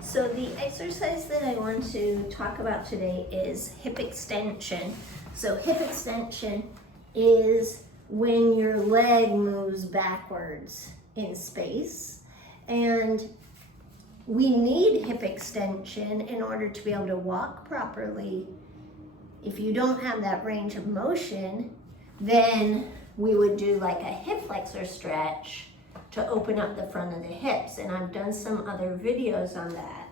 So the exercise that I want to talk about today is hip extension. So hip extension is when your leg moves backwards in space, and we need hip extension in order to be able to walk properly. If you don't have that range of motion, then we would do like a hip flexor stretch to open up the front of the hips, and I've done some other videos on that.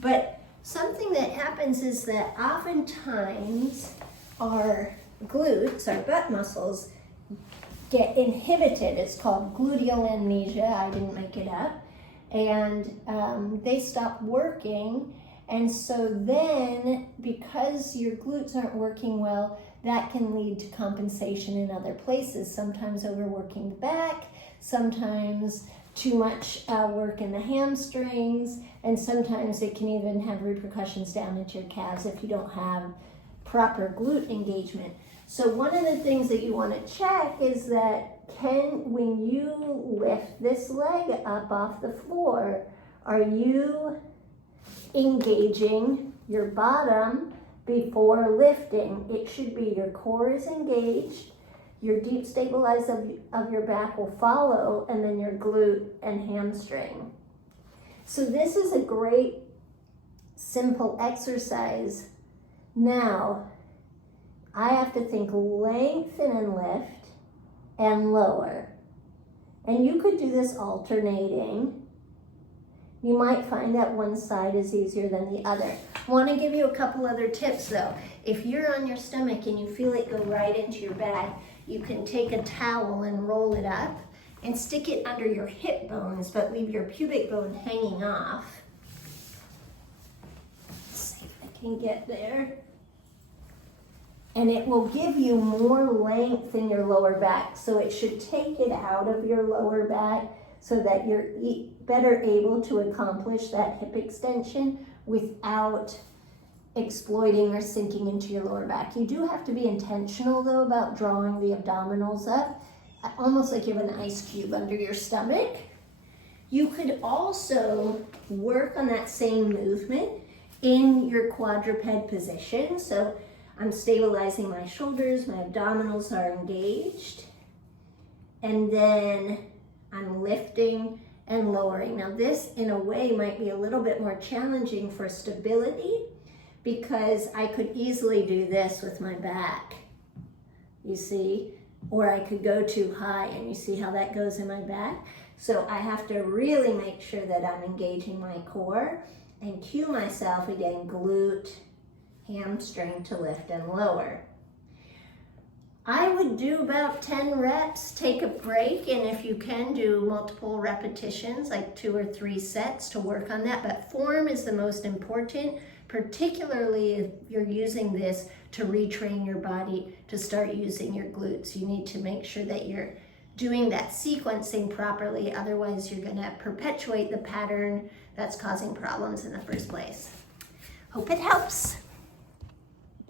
But something that happens is that oftentimes our glutes, our butt muscles, get inhibited. It's called gluteal amnesia. I didn't make it up. And they stop working. And so then, because your glutes aren't working well, that can lead to compensation in other places. Sometimes overworking the back, sometimes too much work in the hamstrings, and sometimes it can even have repercussions down into your calves if you don't have proper glute engagement. So one of the things that you want to check is that when you lift this leg up off the floor, are you engaging your bottom before lifting? It should be your core is engaged, your deep stabilize of your back will follow, and then your glute and hamstring. So this is a great simple exercise. Now, I have to think lengthen and lift and lower. And you could do this alternating. You might find that one side is easier than the other. I want to give you a couple other tips though. If you're on your stomach and you feel it go right into your back, you can take a towel and roll it up and stick it under your hip bones, but leave your pubic bone hanging off. Let's see if I can get there. And it will give you more length in your lower back. So it should take it out of your lower back so that you're better able to accomplish that hip extension without exploiting or sinking into your lower back. You do have to be intentional though about drawing the abdominals up, almost like you have an ice cube under your stomach. You could also work on that same movement in your quadruped position. So I'm stabilizing my shoulders, my abdominals are engaged, and then I'm lifting and lowering. Now this, in a way, might be a little bit more challenging for stability because I could easily do this with my back, you see, or I could go too high, and you see how that goes in my back. So I have to really make sure that I'm engaging my core and cue myself again, glute, hamstring to lift and lower. I would do about 10 reps, take a break, and if you can, do multiple repetitions, like 2 or 3 sets to work on that. But form is the most important, particularly if you're using this to retrain your body to start using your glutes. You need to make sure that you're doing that sequencing properly, otherwise you're going to perpetuate the pattern that's causing problems in the first place. Hope it helps.